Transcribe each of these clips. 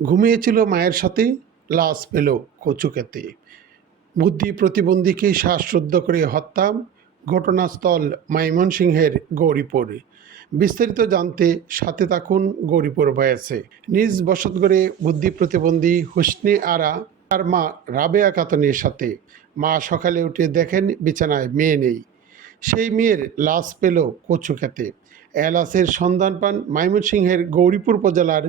ঘুমিয়েছিল মায়ের সাথে, লাশ পেল কচুকেতে। বুদ্ধি প্রতিবন্ধীকে শ্বাসরুদ্ধ করে হত্যা, ঘটনাস্থল ময়মনসিংহের গৌরীপুরে। বিস্তারিত জানতে সাথে থাকুন গৌরীপুর বয়েছে নিজ বসতগড়ে বুদ্ধি প্রতিবন্ধী হুসনে আরা তার মা রাবেয়া কাতনের সাথে। মা সকালে উঠে দেখেন বিছানায় মেয়ে নেই। সেই মেয়ের লাশ পেল কচু খেতে এলাসের সন্ধান পান ময়মনসিংহের গৌরীপুর উপজেলার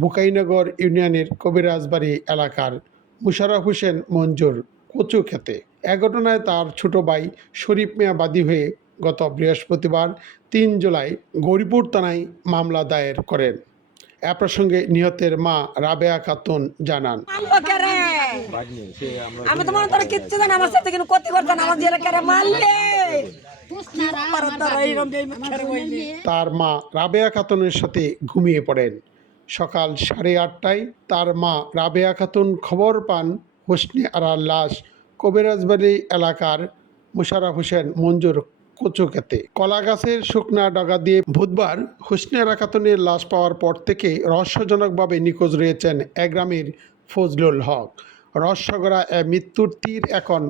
বুকাইনগর ইউনিয়নের কবিরাজবাড়ি এলাকার মুশারফ হোসেন মঞ্জুর কচু খেতে। এ ঘটনায় তার ছোট ভাই শরীফ মিয়া বাদী হয়ে গত বৃহস্পতিবার তিন জুলাই গৌরীপুর থানায় মামলা দায়ের করেন। এ প্রসঙ্গে নিহতের মা রাবেয়া খাতুন জানান? আমি কিচ্ছু জানি আমার সাথে কিন্তু ক্ষতি আমার জেলে মারলে। তার মা রাবেয়া খাতুনের সাথে ঘুমিয়ে পড়েন। সকাল সাড়ে আটটায় তার মা রাবেয়া খাতুন খবর পান হোসনে আরার লাশ কবিরাজবাড়ি এলাকার মুশারফ হোসেন মঞ্জুর কচুকেতে। কলা গাছের শুকনা ডগা দিয়ে বুধবার হোসনে আরা খাতুনের লাশ পাওয়ার পর থেকে রহস্যজনকভাবে নিখোঁজ রয়েছেন এ গ্রামের ফজলুল হক। রহস্যগড়া এ মৃত্যুর তীর এখন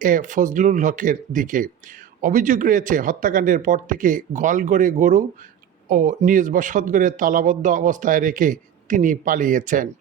এ ফজলুল হকের দিকে। অভিযোগ রয়েছে, হত্যাকাণ্ডের পর থেকে গলগড়ে গরু ও নিজ বসতগড়ে তালাবদ্ধ অবস্থায় রেখে তিনি পালিয়েছেন।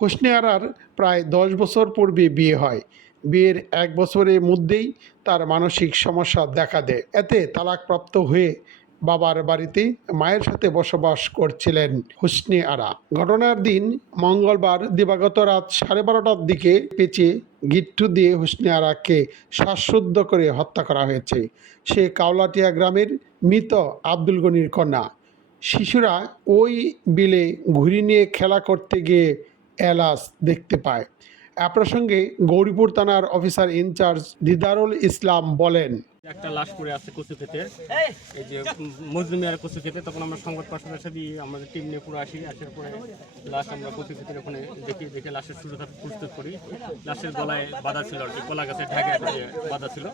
হোসনে আরার প্রায় দশ বছর পূর্বে বিয়ে হয়। বিয়ের এক বছরের মধ্যেই তার মানসিক সমস্যা দেখা দেয়। এতে তালাকপ্রাপ্ত হয়ে বাবার বাড়িতে মায়ের সাথে বসবাস করছিলেন হুসনে আরা ঘটনার দিন মঙ্গলবার দিবাগত রাত সাড়ে বারোটার দিকে পেঁচে গিট্টু দিয়ে হুসনে আরাকে শ্বাসরুদ্ধ করে হত্যা করা হয়েছে। সে কাওলাটিয়া গ্রামের মৃত আব্দুল গনির কন্যা। শিশুরা ওই বিলে ঘুড়ি নিয়ে খেলা করতে গিয়ে এলাস দেখতে পায়। এ প্রসঙ্গে গৌরীপুর থানার অফিসার ইনচার্জ দিদারুল ইসলাম বলেন, একটা লাশ পড়ে আছে কচু খেতে এই যে মজলুমিয়ার কচু খেতে তখন আমরা সংবাদ সাথে আমাদের টিম নিয়ে পুরো আসি। আসার পরে লাশ আমরা কচু খেতের ওখানে দেখি, দেখে লাশের শুরু প্রস্তুত করি। লাশের গলায় বাধা ছিল আর কি, কলা গাছের ঢাকায় বাধা ছিল।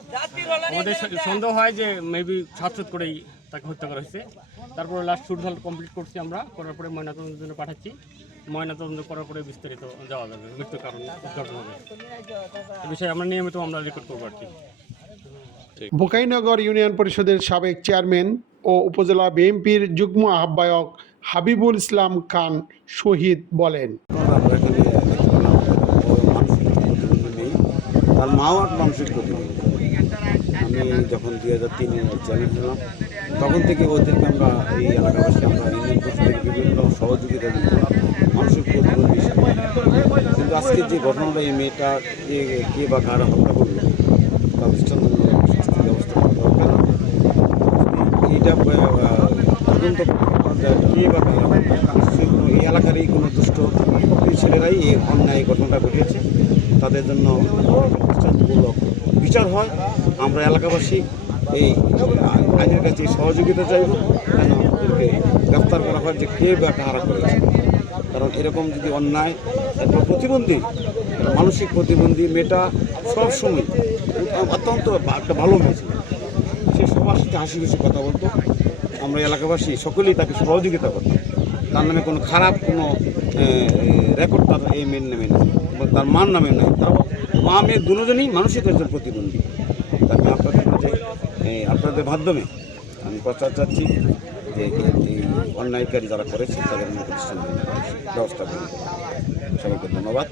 আমাদের সন্দেহ হয় যে মেবি শ্বাসরোধ করেই তাকে হত্যা করা হয়েছে। তারপরে লাশ শুরু কমপ্লিট করছি আমরা করার পরে ময়নাতদন্তের জন্য পাঠাচ্ছি। ময়নাতদন্ত করার পরে বিস্তারিত যাওয়া যাবে মৃত্যুর কারণ উদ্ঘাটন হবে। এই বিষয়ে আমরা নিয়মিত আমরা রেকর্ড করব আর কি। বুকাইনগর ইউনিয়ন পরিষদের সাবেক চেয়ারম্যান ও উপজেলা বিএনপির যুগ্ম আহ্বায়ক হাবিবুল ইসলাম খান শহীদ বলেন। তার মাও এক মানসিক আমি যখন দুই হাজার তিনে হলাম তখন থেকে ওদেরকে আমরা এই এলাকাবাসী আমরা ইউনিয়ন পরিষদের বিভিন্ন সহযোগিতা দিতাম মানসিক প্রতিবন্ধী হিসেবে। কিন্তু আজকে যে ঘটনাটা এই মেয়েটা যে কে বা কারা হত্যা করল, তার শাস্তি ব্যবস্থা করা দরকার। এইটা তদন্ত কে বা কারা কোনো এই এলাকারই কোনো দুষ্ট ছেলেরাই এই অন্যায় ঘটনাটা ঘটিয়েছে তাদের জন্য বিচার হয়। আমরা এলাকাবাসী এই আইনের কাছে সহযোগিতা চাইব যেন ওদেরকে গ্রেফতার করা হয় যে কে বা কারা করেছে? কারণ এরকম যদি অন্যায় একটা প্রতিবন্ধী মানসিক প্রতিবন্ধী মেয়েটা সবসময় অত্যন্ত একটা ভালো মেয়ে ছিল। সে সবার সাথে হাসি খুশি কথা বলতো। আমরা এলাকাবাসী সকলেই তাকে সহযোগিতা করতাম। তার নামে কোনো খারাপ কোনো রেকর্ড তার এই মেয়ের নামে নেই তার মার নামে নেই। তার মা মেয়ে দুজনেই মানসিক একজন প্রতিবন্ধী। তাকে আপনাদের এই, আপনাদের মাধ্যমে আমি প্রচার চাচ্ছি যে এই- অন্যায়কারী যারা করেছে তাদের মধ্যে ব্যবস্থা সবাইকে ধন্যবাদ।